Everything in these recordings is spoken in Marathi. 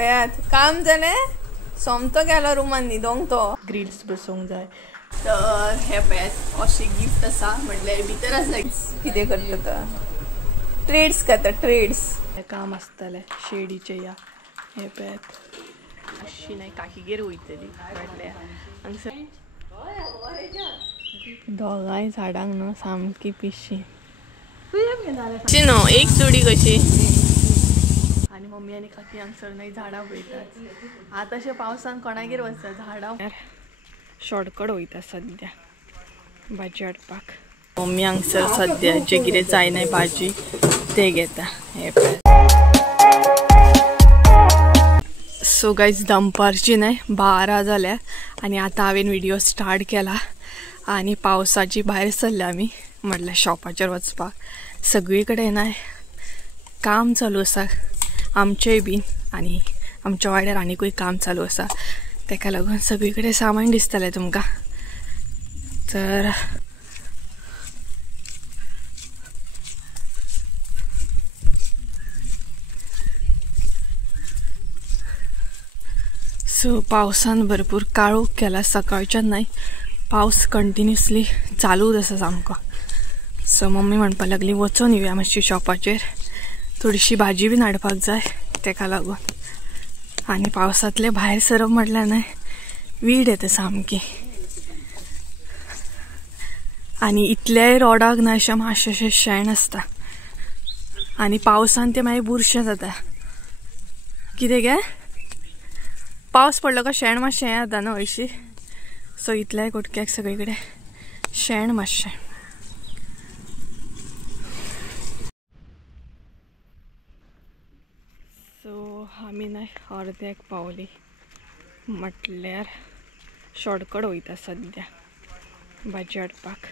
पळयात काम जाले सोमतो गेलो रुमान न्हिदोंक तो ग्रिल्स बसोंक जाय तर हे पळयात अशी गिफ्ट आसा म्हटल्यार भितर आसा कितें करता तो ट्रेड्स करता ट्रेड्स काम आसतलें शेडीचे या हे पळयात अशी नाही काकीगेर वयतली म्हटल्यार हांगसर दोगांय झाडांक न्हू सामकी पिशी न्हू एक चुडी कशी आणि मम्मी आनी काकी हांगसर नाही झाडां पळयतात आतां अशें पावसान कोणागेर वचता झाडां शॉर्टकट वयता सद्या भाजी हाडपाक मम्मी हांगसर सद्या जे कितें जायनाय भाजी ते घेता हे सो गायज दनपारची नाही 12 जाल्या आणि आता हांवें व्हिडिओ स्टार्ट केला आणि पावसाची भायर सरले आमी म्हटल्यार शॉपाचेर वचपाक सगळी कडेन नाही काम चालू आसा आमचेय बीन आणि आमच्या वाड्यार आनीकूय काम चालू आसा तेका लागून सगळी कडेन सामान दिसतलें तुमकां तर सो पावसान भरपूर काळोख केला सकाळच्यान नाही पावस कंटिन्युअसली चालूच आसा सामको सो मम्मी म्हणपाक लागली वचून येवया मातशी शॉपाचेर थोडीशी भाजी बीन हाडपाक जाय तेका लागून आनी पावसांतले भायर सरप म्हटल्यार नाही वीड येता सामकी आनी इतलेय रोडाक ना अशें मातशें शेण आसता आनी पावसान ते मागीर बुरशें जाता कितें गे पावस पडलो का शेण मातशें हें जाता न्हू हरशीं सो इतल्याय कोटक्याक सगळे कडेन शेण मातशें सो आमी नाही अर्द्याक पावली म्हटल्यार शॉर्टकट वयता सद्या भाजी हाडपाक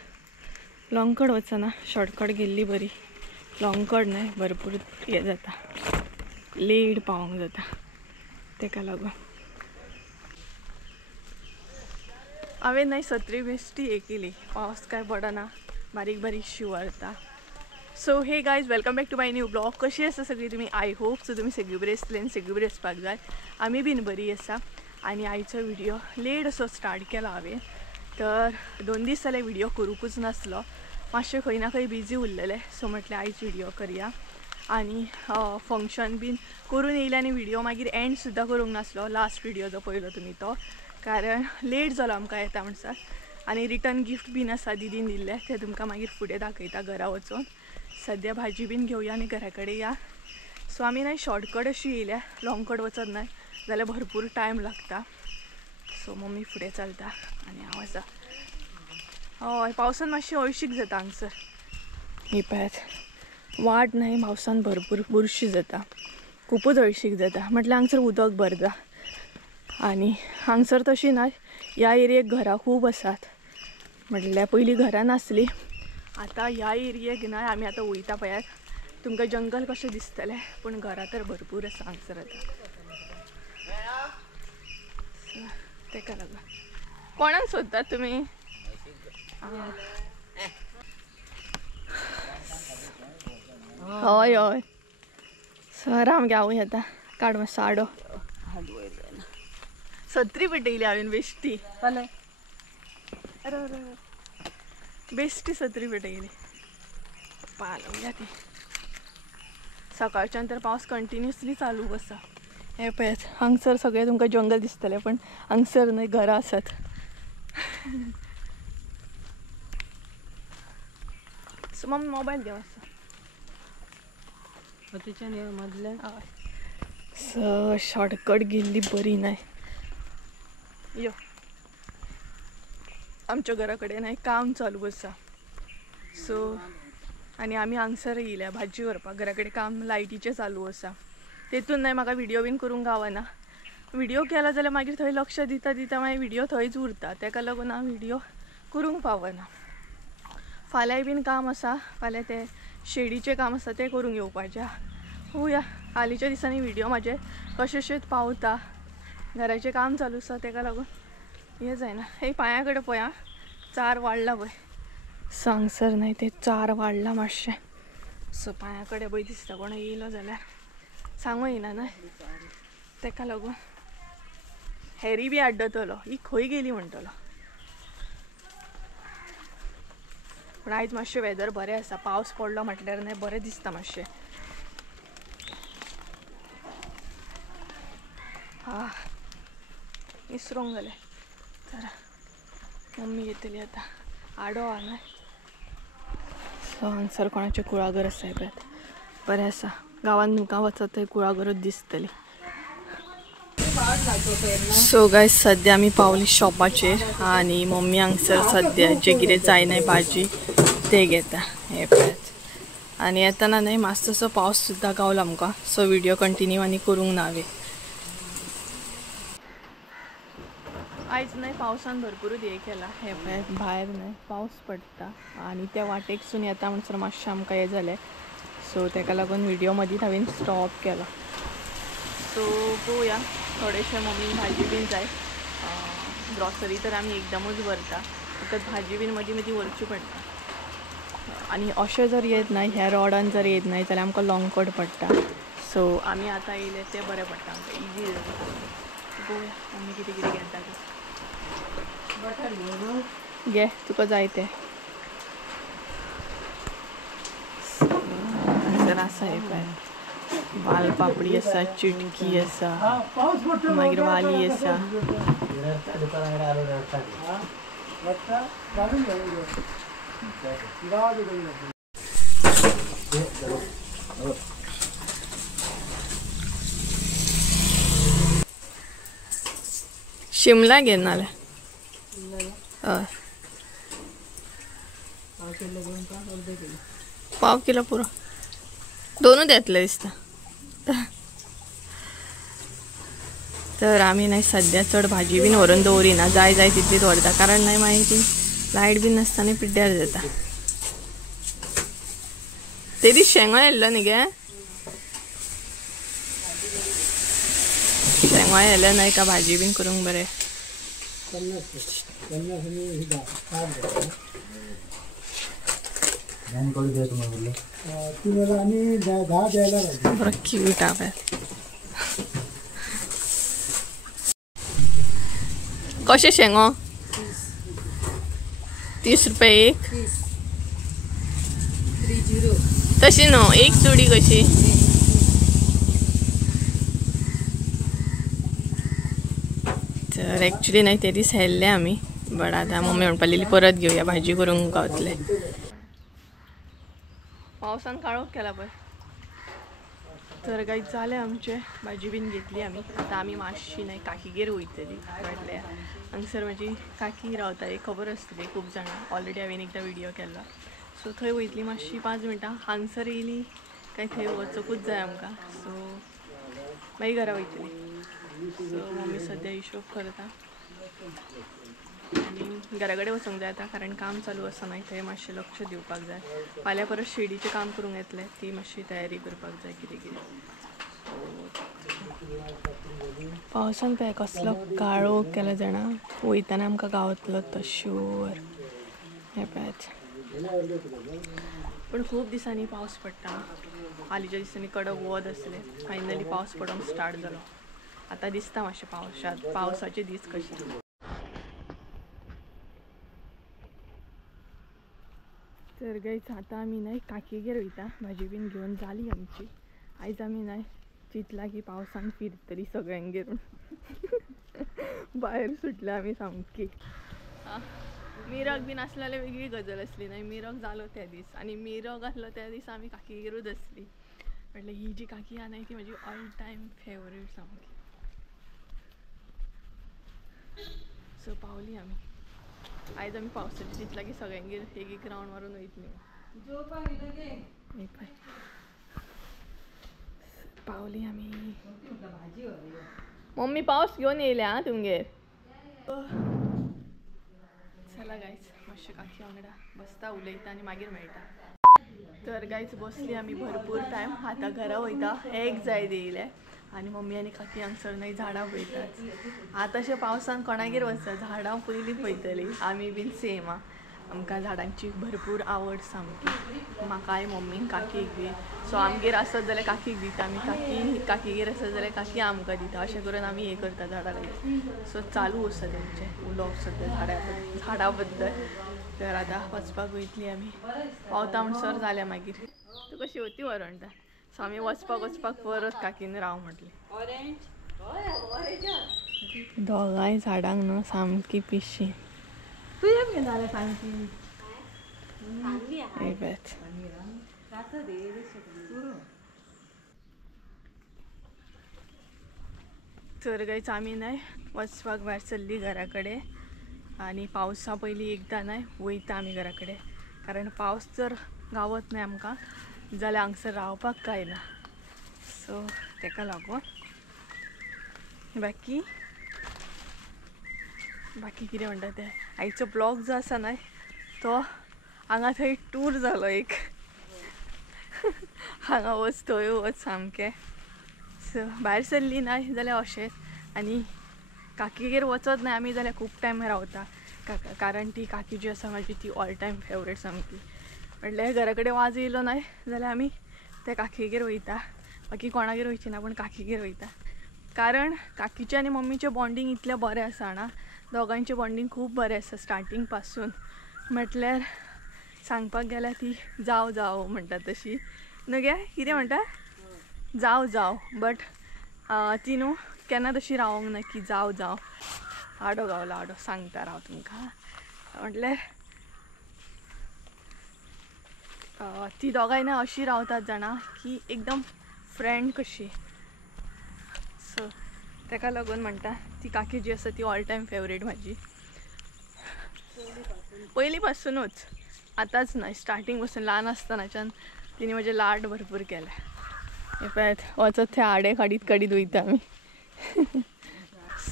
लॉंगकट वचना शॉर्टकट गेल्ली बरी लॉंगकट न्हय भरपूर हें जाता लेट पावोंक जाता तेका लागून हांवें नाही सत्री बेश्टी हे केली पावस काय पडना बारीक बारीक शिवरता so hey guys welcome back to my new blog कशी आसा सगळी तुमी आय होप सो तुमी सगळी बरी आसतली आनी सगळी बरी आसपाक जाय आमी बीन बरी आसा आनी आयचो व्हिडिओ लेट असो स्टार्ट केला हांवें तर 2 दीस जाले व्हिडिओ करूंकूच नासलो मातशें खंय ना खंय बिजी उरलेले सो म्हटलें आयज व्हिडिओ करया आनी फंक्शन बीन करून येयलें आनी व्हिडिओ मागीर एंड सुद्दां करूंक नासलो लास्ट व्हिडिओ जो पळयलो तुमी तो कारण लेट जालो आमकां येता म्हणसर आनी रिटर्न गिफ्ट बीन आसा दीदीन दिल्लें तें तुमकां मागीर फुडें दाखयता घरा वचून सद्या भाजी बीन घेवया आनी घरा कडेन या सो आमी नाही शॉर्टकट अशी येयल्या लॉंगकट वचत नाय जाल्यार भरपूर टायम लागता सो मम्मी फुडें चलता आनी हांव आसा हय पावसान मातशी हळशीक जाता हांगसर ही पळयात वाट नाही पावसान भरपूर बुरशी जाता खूपच हळशीक जाता म्हटल्यार हांगसर उदक भरता आनी हांगसर तशी ना ह्या एरियेक घरां खूब आसात म्हटल्यार पयलीं घरां नासलीं आतां ह्या एरियेक ना आमी आतां वयता पळयात तुमकां जंगल कशें दिसतलें पूण घरां तर भरपूर आसा हांगसर आतां तेका लागून कोणाक सोदतात तुमी हय हय सर आमगे हांवूय येता काड मातसो आडो सत्री पेटयली हांवें बेश्टी अरे अरे बेश्टी सत्री पेटयली पालवल्या ती सकाळच्यान तर पावस कंटिन्युअसली चालू आसा हे पळयात हांगसर सगळें तुमकां जंगल दिसतलें पण हांगसर न्हय घरां आसात सो मम्मी मोबायल घेव आसा मदले स शॉर्टकट गेल्ली बरी नाय यो आमच्या घरा कडेन नाही काम चालू आसा सो आनी आमी हांगसर येयल्या भाजी व्हरपाक घरा कडेन काम लायटीचें चालू आसा तेतून नाही म्हाका व्हिडिओ बीन करूंक गावना व्हिडिओ केला जाल्यार मागीर थंय लक्ष दिता दिता मागीर व्हिडिओ थंयच उरता तेका लागून हांव व्हिडिओ करूंक पावना फाल्यां बीन काम आसा फाल्यां तें शेडीचें काम आसा तें करूंक येवपाचें पळोवया हालींच्या दिसांनी व्हिडिओ म्हाजे कशेशेच पावता घराचें काम चालू आसा तेका लागून हें जायना हे पांया कडेन पळय चार वाडला पळय सांगसर नाही ते चार वाडला मातशें सो पांया कडेन पळय दिसता कोण येयलो जाल्यार सांगूं येयना न्हय तेका लागून हॅरी बी आड्डतलो ही खंय गेली म्हणटलो. पण आयज मातशें वेदर बरें आसा. पावस पडलो म्हटल्यार न्हय बरें दिसता मातशें. इसरोंक जालें. तर मम्मी येतली आता. आडो हा न्हय सो हांगसर कोणाचें कुळागर आसा पळय. बरें आसा. गांवांत तुमकां वचत थंय कुळागरूच दिसतली. सो गायज सद्या आमी पावली शॉपाचेर आनी मम्मी हांगसर सद्या जे कितें जायनाय भाजी ते घेता. हे पळयात. आनी येतना न्हय मातसोसो पावस सुद्दां गावलो आमकां. सो व्हिडिओ कंटिन्यू आनी करूंक ना हांवें. आयज न्हय पावसान भरपूरूच हे केला. हे पळयात भायर न्हय पावस पडटा आनी त्या वाटेकसून येता म्हणसर मातशें आमकां हें जालें. सो तेका लागून व्हिडिओ मदींच हांवें स्टॉप केलो. सो पळोवया थोडेशें मम्मी भाजी बीन जाय. ग्रॉसरी तर आमी एकदमूच व्हरता. फकत भाजी बीन मदीं मदीं व्हरची पडटा. आनी अशें जर येत न्हय ह्या रोडान जर येत न्हय जाल्यार आमकां लॉंग कट पडटा. सो आमी आतां येयले तें बरें पडटा आमकां इजी जाता. पळोवया मम्मी कितें कितें घेता तें. घे तुका जाय तें. हांगसर आसा हे पळय वाल पापडी आसा, चिटकी आसा, मागीर वाली आसा. शिमला घे नाल्यार हय पाव किलो पुरो. दोनूच येतले दिसता. तर आमी न्हय सद्या चड भाजी बीन व्हरून दवरिना. जाय जाय तितलीच व्हरता. कारण न्हय मागीर ती लायट बीन नासतना पिड्ड्यार जाता. ते दीस शेंगो येयल्लो न्ही गे. शेंगो येयले न्हय का भाजी बीन करूंक बरें. बरं क्यूट आहे. कशे शेंगो 30 रुपये एक. तशी न्हू एक चुडी कशी. तर एक्चुली न्हय ते दीस हेल्ले आमी. बट आतां मम्मी म्हणपाली परत घेवया भाजी करूंक गावतले. पावसान काळोख केला पळय. तर काही जालें आमचें. भाजी बीन घेतली आमी. आतां आमी मातशी न्हय काकीगेर वयतली. म्हटल्यार हांगसर म्हजी काकी रावता. एक खबर आसतली खूब जाणां. ऑलरेडी हांवें एकदां व्हिडिओ केला. सो थंय वयतली मातशी 5 मिनटां. हांगसर येयली काय थंय वचोकूच जाय आमकां. सो मागीर घरा वयतली. सो मम्मी सद्या हिशोब करता आनी घरा कडेन वचूंक जाय आतां. कारण काम चालू आसा न्हय थंय मातशें लक्ष दिवपाक जाय. फाल्यां परत शेडीचें काम करूंक येतलें. ती मातशी तयारी करपाक जाय कितें कितें. पावसान पळय कसलो काळोख केला जाणा. वयताना आमकां गावतलो तो शुअर. हे पळयात. पण खूब दिसांनी पावस पडटा. हालींच्या दिसांनी कडक वत आसलें. फायनली पावस पडोंक स्टार्ट जालो. आतां दिसता मातशें पावसाचे दीस कशे. तर गायज आतां आमी न्हय काकीगेर वयता. भाजी बीन घेवन जाली आमची. आयज आमी न्हय चिंतला की पावसान फिरतली सगळ्यांगेर. भायर सुटल्या आमी सामकी. मिरग बीन आसलें जाल्यार वेगळी गजाल आसली न्हय. मिरग जालो त्या दीस आनी मिरग आसलो त्या दीस आमी काकीगेरूच आसली. म्हटल्यार ही जी काकी आहा न्हय ती म्हजी ऑल टायम फेवरेट सामकी. सो पावली आमी. आयज आमी पावसाची चिंतला की सगळ्यांगेर एक एक रावंड मारून वयतली. पावली आमी. मम्मी पावस घेवन येयले हा तुमगेर. चला गायज मातशें काकी वांगडा बसता उलयता आनी मागीर मेळटा. तर गायज बसली आमी भरपूर टायम. आतां घरा वयता. एग जाय येयले आनी मम्मी आनी काकी हांगसर न्हय झाडां पळयतात. आतांशे पावसान कोणागेर वचता. झाडां पयलीं पळयतली. आमी बीन सेम हा. आमकां झाडांची भरपूर आवड सामकी म्हाकाय मम्मीन काकीक बी. सो आमगेर आसत जाल्यार काकीक दिता आमी, काकीगेर आसत जाल्यार काकी आमकां दिता. अशें करून आमी हें करता झाडां लायता. सो चालू आसा तेंचें उलोवप सद्द्या झाडां बद्दल. तर आतां वचपाक वयतलीं आमी. पावता म्हणसर जालें मागीर. तूं कशी होती वरणटा. सो आमी वचपाक परत काकीन राव म्हटलें. दोगांय झाडांक न्हू सामकी पिशी. तुझ्या बी जालें सामकी. तर गायच आमी नाही वचपाक भायर सरली घरा कडेन. आनी पावसा पयलीं एकदां नाही वयता आमी घरा कडेन. कारण पावस जर गावत नाही आमकां जाल्यार हांगसर रावपाक कांय ना. सो तेका लागून बाकी कितें म्हणटा तें आयचो ब्लॉग जो आसा न्हय तो हांगा थंय टूर जालो एक. हांगा वच थंय वच सामकें. सो भायर सरली नाही जाल्यार अशेंच. आनी काकीगेर वचत नाही आमी जाल्यार खूब टायम रावता. कारण ती काकी जी आसा म्हाजी ती ऑल टायम फेवरेट सामकी. म्हटल्यार घरा कडेन वाज येयलो न्हय जाल्यार आमी त्या काकीगेर वयता. बाकी कोणागेर वयची ना पूण काकीगेर वयता. कारण काकीचें आनी मम्मीचें बॉन्डिंग इतलें बरें आसा ना. दोगांचें बॉन्डिंग खूब बरें आसा स्टार्टींग पासून. म्हटल्यार सांगपाक गेल्यार ती जाव जाव म्हणटा तशी न्हू गे कितें म्हणटा जाव बट ती न्हू केन्ना तशी रावोंक ना की जाव आडो गावला आडो सांगता राव तुमकां. म्हटल्यार ती दोगांय ना अशी रावतात जाणा की एकदम फ्रेंड कशी. सो तेका लागून म्हणटा ती काकी जी आसा ती ऑल टायम फेवरेट म्हाजी. पयलीं पासूनच आतांच न्हय स्टार्टींग पासून ल्हान आसतनाच्यान तिणी म्हजे लाड भरपूर केले. हे पळयात वचत थंय आडे काडीत वयता आमी.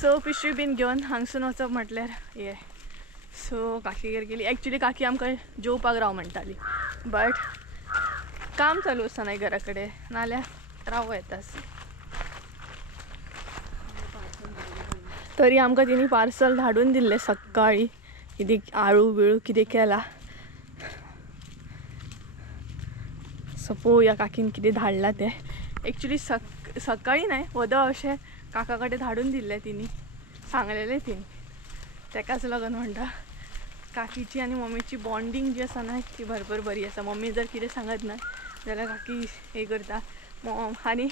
सो पिशवी बीन घेवन हांगसून वचप म्हटल्यार हे. सो काकीगेर गेली. एक्चुली काकी आमकां जेवपाक राव म्हणटाली बट काम चालू आसा न्हय घरा कडेन नाल्यार रावूं येताच. तरी आमकां तिणी पार्सल धाडून दिल्लें सकाळीं. कितें आळू बिळू कितें केला. सो पळोवया काकीन कितें धाडलां तें. एक्चुली सकाळीं न्हय वदळ अशें काका कडेन धाडून दिल्लें तिणी सांगलेलें तिणी. तेकाच लागून म्हणटा काकीची आनी मम्मीची बॉन्डिंग जी आसा न्हय ती भरपूर बरी आसा. मम्मी जर कितें सांगत ना जाल्यार काकी हे करता. आनी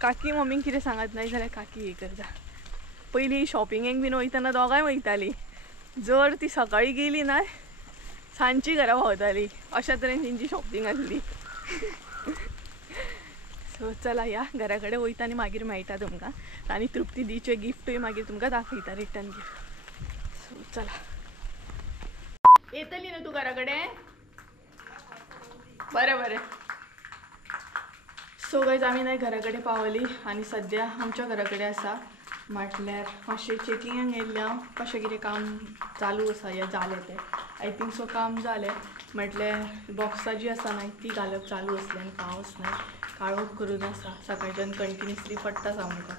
काकी मम्मीक कितें सांगत नाही जाल्यार काकी हे करता. पयलीं शॉपिंगेक बीन वयताना दोगांय वयतालीं. जर ती सकाळीं गेली न्हय सांजची घरा पावताली. अशा तरेन तेंची शॉपिंग आसली. सो चला या घरा कडेन वयता आनी मागीर मेळटा तुमकां. आनी तृप्ती दीचे गिफ्टूय मागीर तुमकां दाखयता रिटर्न गिफ्ट. सो चला येतली न्हू तूं घरा कडेन. बरें. सो गायज आमी न्हय घरा कडेन पावली आनी सद्या आमच्या घरा कडेन आसा. म्हटल्यार मातशें चेकिंगाक येयल्लें हांव कशें कितें काम चालू आसा या जालें तें. आय थिंक सो काम जालें. म्हटल्यार बॉक्सां जी आसा न्हय ती घालप चालू आसली आनी पावस न्हय काळोख करून आसा. सकाळच्यान कंटिन्युअसली पडटाच आमकां.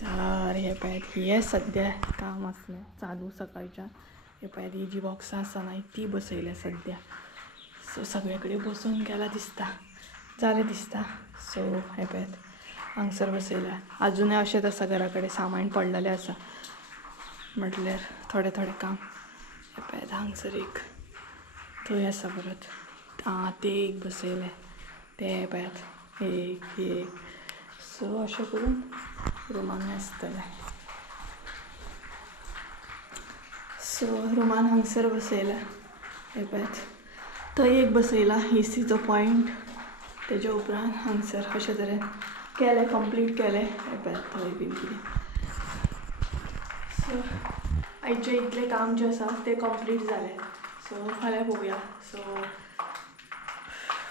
तर हे पळयात हें सद्या काम आसलें चालू सकाळच्यान. हे पळयात ही जी बॉक्सां आसा न्हय ती बसयल्या सद्या. सो सगळे कडेन बसोवन गेला दिसता जालें दिसता. सो हे पळयात हांगसर बसयल्या. आजुनूय अशेंच आसा घरा कडेन सामान पडलेलें आसा. म्हटल्यार थोडें काम. हे पळयात हांगसर एक थंय आसा परत ते एक बसयले. ते पळयात एक. सो अशें करून रुमान आसतलें. सो रुमान हांगसर बसयला. हे पळयात थंय एक बसयला एसीचो पॉयंट. तेज्या उपरांत हांगसर अशें तरेन केलें कंप्लीट केलें. हे पळयात थंय बीन कितें. सो आयचें इतलें काम जें आसा तें कंप्लीट जालें. सो फाल्यां पळोवया. सो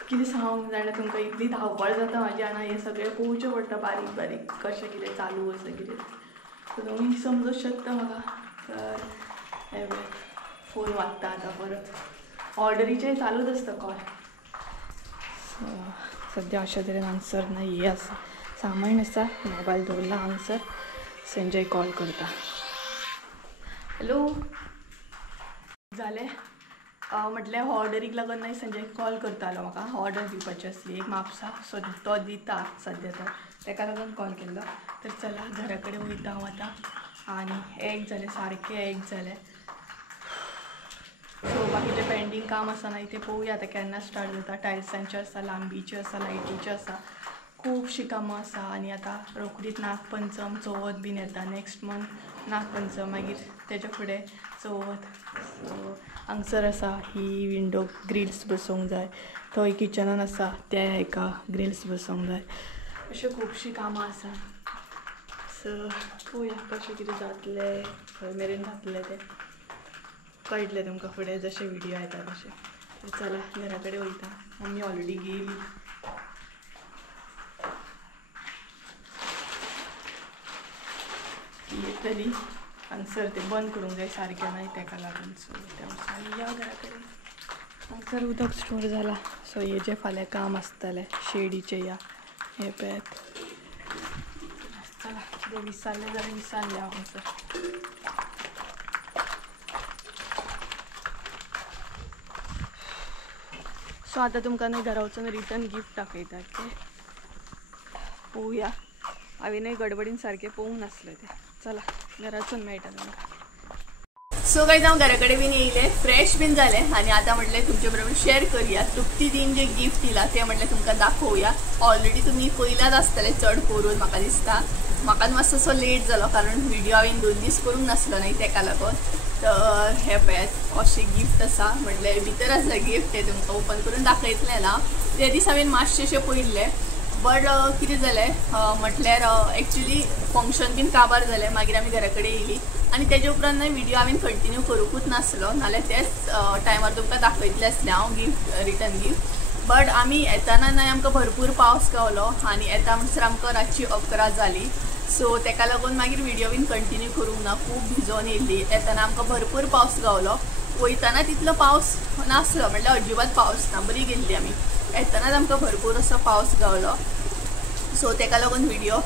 कितें सांगूंक जाणा तुमकां इतली धांवपळ जाता म्हाजी हांगा हें सगळें पळोवचें पडटा बारीक कशें कितें चालू आसा कितें. सो तुमी समजूंक शकता म्हाका. तर हे पळय फोन वाजता आतां परत. ऑर्डरीचें चालूच आसता कॉल. सो सद्या अशा तरेन हांगसर ना हें आसा सामान आसा. मोबायल दवरला हांगसर. संजय कॉल करता. हॅलो जालें म्हटल्यार ऑर्डरीक लागून नाही संजय कॉल करतालो म्हाका ऑर्डर दिवपाची आसली एक म्हापसा सो तो दिता सद्या तर ताका लागून कॉल केल्लो तर चला घरा कडेन वयता हांव आतां आनी एक जालें सारकें एक जालें सो बाकीचें पेंडींग काम आसा ना तें पळोवया आतां केन्ना स्टार्ट जाता टायल्सांचें आसा लांबीचें आसा लायटीचें आसा खूबशीं कामां आसा आनी आतां रोखडीच नागपंचम चवथ बीन येता नेक्स्ट मंथ नागपंचम मागीर तेजे फुडें चवथ सो हांगसर आसा ही विंडो ग्रिल्स बसोवंक जाय थंय किचनान आसा त्या हेका ग्रिल्स बसोवंक जाय अशें खुबशीं कामां आसा सो पळोवया कशें कितें जातलें खंय मेरेन जातलें तें कळटलें तुमकां फुडें जशें व्हिडियो येता तशें चला घरा कडेन वयता मम्मी ऑलरेडी गेली येतली हांगसर तें बंद करूंक जाय सारकें नाय ताका लागून सो त्या या घरा कडेन हांगसर उदक स्टोर जाला सो हेजें फाल्यां काम आसतलें शेडीचें या हे पळयात चला कितें विसरलें जाल्यार विसरलें हांव हांगसर सो आतां तुमकां न्हय घरा वचून रिटर्न गिफ्ट दाखयता ओके पळोवया हांवेंनूय गडबडीन सारकें पळोवंक नासलें तें चला घरा वचून मेळटा तुमकां सो गायज हांव घरा कडेन बीन येयलें फ्रेश बीन जालें आनी आतां म्हटलें तुमचे बरोबर शेअर करुया तृप्ती दीन जें गिफ्ट दिलां तें म्हटलें तुमकां दाखोवया ऑलरेडी तुमी पयल्याच आसतलें चड करून म्हाका दिसता म्हाका मातसो लेट जालो कारण व्हिडियो हांवें 2 दीस करूंक नासलो न्हय ताका लागून तर हे पळयात अशें गिफ्ट आसा म्हटल्यार भितर आसा गिफ्ट तें तुमकां ओपन करून दाखयतलें ना ते दीस हांवें मातशें पळयल्लें बट कितें जालें म्हटल्यार एक्चुली फंक्शन बीन काबार जालें मागीर आमी घरा कडेन येयली आनी तेजे उपरांत व्हिडियो हांवें कंटिन्यू करूंकूच नासलो नाल्यार तेच टायमार तुमकां दाखयतलें आसलें हांव गिफ्ट रिटर्न गिफ्ट बट आमी येताना न्हय आमकां भरपूर पावस गावलो आनी येता म्हणसर आमकां रातची 11 जाली सो ताका लागून मागीर व्हिडियो बीन कंटिन्यू करूंक ना खूब भिजोन येयल्ली येताना आमकां भरपूर पावस गावलो वयताना तितलो पावस नासलो म्हटल्यार अजिबात पावस ना बरी गेल्ली आमी येतानाच आमकां भरपूर असो पावस गावलो सो ताका लागून व्हिडियो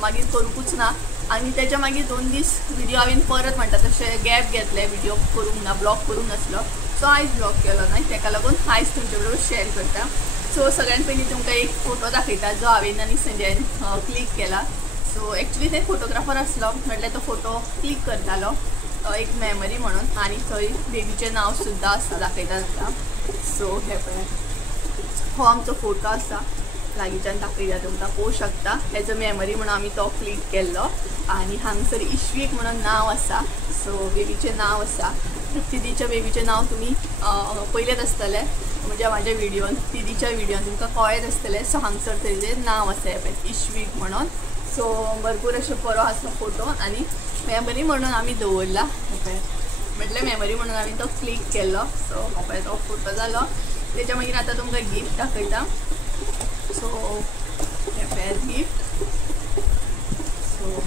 मागीर करूंकूच ना आनी तेच्या मागीर 2 दीस व्हिडियो हांवें परत म्हणटा तशें गॅप घेतले व्हिडियो करूंक ना ब्लॉग करूंक नासलो सो आयज ब्लॉग केलो ना ताका लागून आयज तुमचे बरोबर शेअर करता सो सगळ्यान पयलीं तुमकां एक फोटो दाखयता जो हांवें आनी संजयन क्लिक केला सो एक्चुली ते फोटोग्राफर आसलो म्हटल्यार तो फोटो क्लिक करतालो एक मेमरी म्हणून आनी थंय बेबीचें नांव सुद्दां आसा दाखयता तुमकां सो हे पळयात हो आमचो फोटो आसा लागींच्यान दाखयता तुमकां पळोवंक शकता हेजो मेमरी म्हणून आमी तो क्लिक केल्लो आनी हांगसर इश्वीक म्हणून नांव आसा सो बेबीचें नांव आसा तिदीच्या बेबीचें नांव तुमी पयलेच आसतलें म्हणजे म्हाज्या व्हिडियोन तिदीच्या व्हिडियोन तुमकां कळत आसतलें सो हांगसर तेजें नांव आसा हे पळय इश्वीक म्हणून सो भरपूर अशें बरो आसा फोटो आनी मेमरी म्हणून आमी दवरला हे पळय म्हटल्यार मेमरी म्हणून आमी तो क्लिक केल्लो सो हो पळय तो फोटो जालो तेच्या मागीर आतां तुमकां गिफ्ट दाखयता सो हे पळयात गिफ्ट सो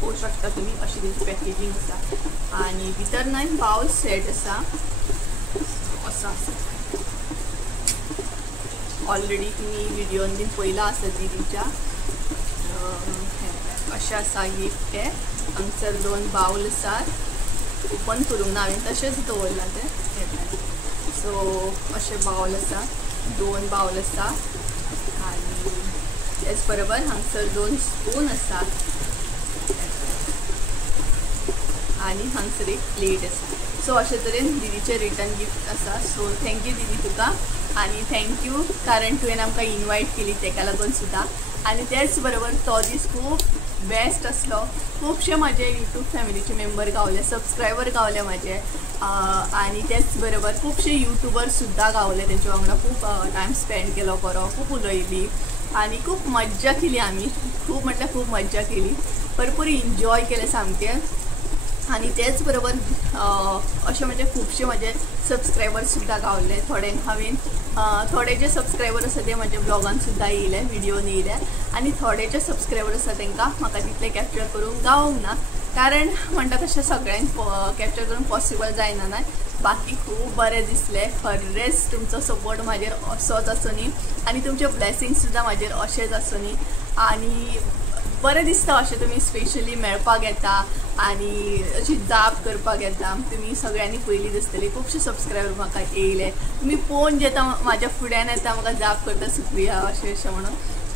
पळोवंक शकता तुमी अशी तेजी पॅकेजींग आसा आनी भितर न्हय बाउल सेट आसा असो आसा ऑलरेडी तुमी व्हिडियोन बीन पयला आसा तिच्या अशें आसा गिफ्ट ते हांगसर 2 बाउल आसात ओपन करूंक ना हांवें तशेंच दवरला ते सो अशें बाउल आसा 2 बाउल आसा आनी तेच बरोबर हांगसर 2 स्पून आसात आनी हांगसर एक प्लेट आसा सो अशे तरेन दिदीचें रिटर्न गिफ्ट आसा सो थँक्यू दिदी तुका आनी थँक्यू कारण तुवें आमकां इनवायट केली ताका लागून सुद्दां आनी तेच बरोबर तो दीस खूब बेस्ट आसलो खुबशे म्हाजे यूट्यूब फॅमिलीचे मेंबर गावले सबस्क्रायबर गावले म्हाजे आनी तेच बरोबर खुबशे यूट्यूबर सुद्दां गावले तेचे वांगडा खूब टायम स्पेंड केलो बरो खूब उलयली आनी खूब मज्जा केली आमी खूब म्हटल्यार खूब मज्जा केली भरपूर एन्जॉय केलें सामकें आनी तेच बरोबर अशें म्हणजे खुबशे म्हाजे सबस्क्रायबर सुद्दां गावले थोडे हांवें थोडे जे सबस्क्रायबर आसा ते म्हाज्या ब्लॉगान सुद्दां येयले व्हिडियोन येयले आनी थोडे जे सबस्क्रायबर आसा तांकां म्हाका तितले कॅप्चर करूंक गावूंक ना कारण म्हणटा तशें सगळ्यांक कॅप्चर करूंक पॉसिबल जायना ना बाकी खूब बरें दिसलें खरेंच तुमचो सपोर्ट म्हाजेर असोच आसूं न्ही आनी तुमचे ब्लेसिंग्स सुद्दां म्हाजेर अशेंच आसूं न्ही आनी बरें दिसता अशें तुमी स्पेशली मेळपाक येता आनी अशी जाप करपाक येता. तुमी सगळ्यांनी पयलीं दिसतली खुबशे सबस्क्रायबर म्हाका येयले. तुमी पळोवन जेता म्हाज्या फुड्यान येता म्हाका जाप करता सुप्रिया अशें म्हणून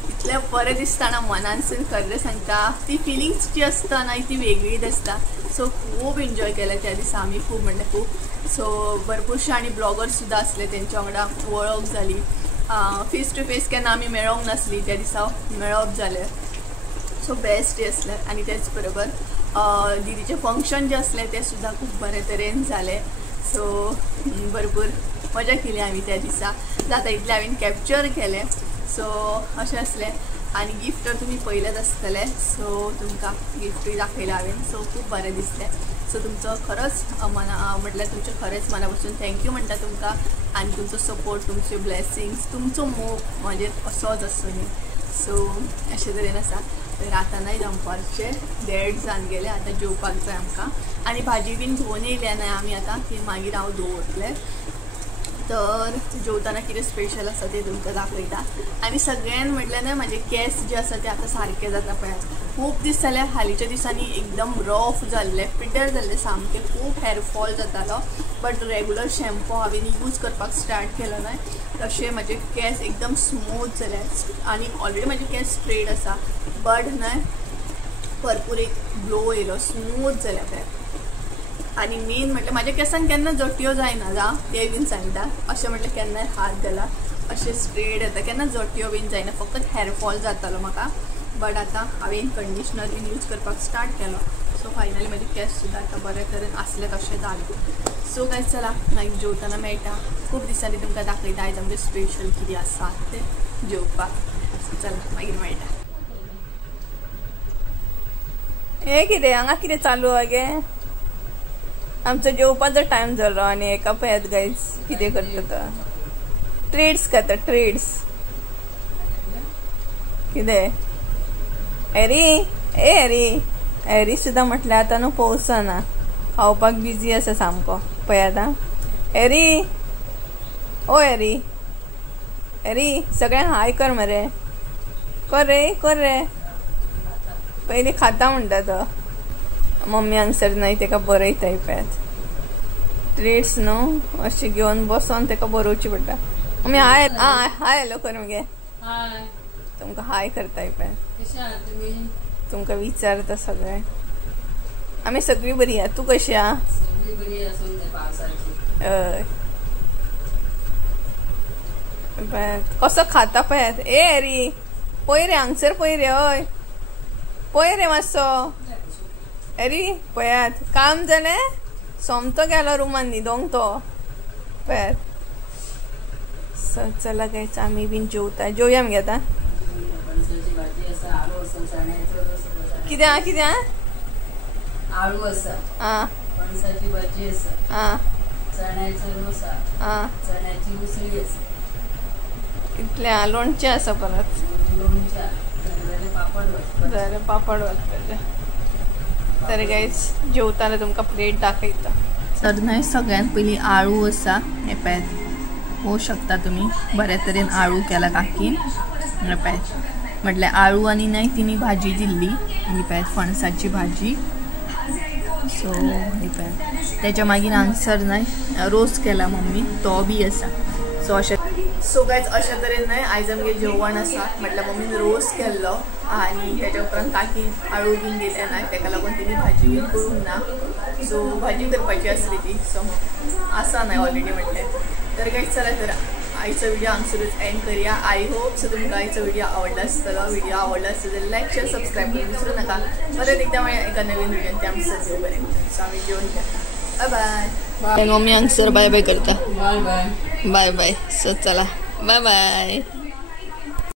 इतलें बरें दिसता ना मनानसून खरें सांगता. ती फिलिंग्स जी आसता ना ती वेगळीच आसता. सो खूब एन्जॉय केलें त्या दिसा आमी खूब म्हणल्यार खूब. सो भरपूरशे आनी ब्लॉगर्स सुद्दां आसले तेंच्या वांगडा वळख जाली. फेस टू फेस केन्ना आमी मेळोंक नासली त्या दिसा मेळप जालें. सो बेस्ट डे आसलें आनी तेच बरोबर दिदीचें फंक्शन जें आसलें तें सुद्दां खूब बरे तरेन जालें. सो भरपूर मजा केली आमी त्या दिसा. जाता इतलें हांवें कॅप्चर केलें. सो अशें आसलें आनी गिफ्ट तर तुमी पयलेच आसतलें. सो तुमकां गिफ्टूय दाखयलें हांवें. सो खूब बरें दिसलें. सो तुमचो खरोच म्हटल्यार तुमचें खरेंच मना पासून थँक्यू म्हणटा तुमकां आनी तुमचो सपोर्ट तुमचे ब्लेसिंग्स तुमचो मोग म्हाजेर असोच आसूं न्ही. सो अशें तरेन आसा. तर आतां नाही दनपारचे 1:30 जावन गेले. आतां जेवपाक जाय आमकां आनी भाजी बीन घेवन येयल्या ना आमी आतां ती मागीर हांव दवरतलें. तर जेवताना कितें स्पेशल आसा तें तुमकां दाखयता. आनी सगळ्यान म्हटल्यार ना म्हाजे केस जे आसा ते आतां सारके जाता पळयात. खूब दीस जाले हालींच्या दिसांनी एकदम रफ जाल्ले पिड्ड्यार जाल्ले सामके खूब हेअरफॉल जातालो. बट रेगुलर शॅम्पू हांवें यूज करपाक स्टार्ट केलो न्हय तशें म्हाजे केस एकदम स्मूथ जाले आनी ऑलरेडी म्हाजे केस स्ट्रेट आसा बट न्हय भरपूर एक ग्लो येयलो स्मूथ जाल्या पळय. आनी मेन म्हटल्यार म्हाज्या केसांक केन्ना जट्यो जायना जा ते बीन सांगता. अशें म्हटल्यार केन्नाय हात घाला अशें स्ट्रेट येता केन्ना जट्यो बीन जायना फकत हेअरफॉल जातालो म्हाका. बट आतां हांवें कंडिशनर बीन यूज करपाक स्टार्ट केलो. सो फायनली म्हाजे केस सुद्दां आतां बरे तरेन आसले तशें जाले. सो गायज चला मागीर जेवताना मेळटा. खूब दिसांनी तुमकां दाखयता आयज आमचें स्पेशल कितें आसा तें जेवपाक. सो चला मागीर मेळटा. हे कितें हांगा कितें चालू आहा गे. आमचो जेवपाचो टायम जालो आनी एका पळयात गायज कितें करता ट्रेड्स खाता ट्रेड्स कितें हॅरी ए हॅरी सुद्दां म्हटल्यार आतां न्हू पोवसाना खावपाक बिजी आसा सामको पळयात आं. हॅरी ओ हॅरी सगळ्यांक हाय कर मरे कर रे पयलीं खाता म्हणटा तो. मम्मी हांगसर नाही तेका बरयताय पळयात ट्रेड्स न्हू अशें घेवन बसोन तेका बरोवची पडटा. मम्मी हाय हॅलो कर मगे तुमकां हाय करताय पळय तुमकां विचारता सगळें. आमी सगळीं बरी आहा. तूं कशी आहा. हय कसो खाता पळयात. ए हॅरी पळय रे हांगसर पळय रे. हय पळय रे मातसो. अरे पळयात काम जालें सोमतो गेलो रुमान न्हिदोंक तो पळयात. चला गायज आमी बीन जेवता. जेवया मगे आतां. कितें आळू आसा आं पणसाची भाजी आसा आं चण्याचो रोस आसा आं चण्याची उसळी आसा इतलें लोणचें आसा परत लोणचें पापड वाचपाचें. तर गायज जेवताना तुमकां प्लेट दाखयता. तर न्हय सगळ्यात पयलीं आळू आसा हे पळयात पळोवंक शकता तुमी बऱ्या तरेन आळू केला काकीन. हे पळयात म्हटल्यार आळू आनी न्हय तिणी भाजी दिल्ली ही पळयात फणसाची भाजी. सो हे पळयात तेच्या मागीर हांगसर न्हय रोस केला मम्मी तो बी आसा. सो अशें सो गायज अशा तरेन न्हय आयज आमगे जेवण आसा. म्हटल्यार मम्मीन रोस केल्लो आनी तेच्या उपरांत काकी आळू बीन दिले ना तेका लागून तिणी भाजी बीन करूंक ना. सो भाजी करपाची आसली ती सो आसा न्हय ऑलरेडी म्हटलें. तर गायज चला तर आयचो व्हिडिओ हांगसरूच एंड करूया. आय होप सो तुमकां आयचो व्हिडिओ आवडला आसतलो. व्हिडिओ आवडला आसत जाल्यार लायक शेअर सबस्क्राईब करून विसरू नका. परत एकदा मेळया एका नवीन व्हिडिओन ते आमी सद्यो बरें. सो आमी जेवण घेता. Bye bye. मम्मी हांगसर बाय बाय करता. Bye bye. सो चला बाय बाय.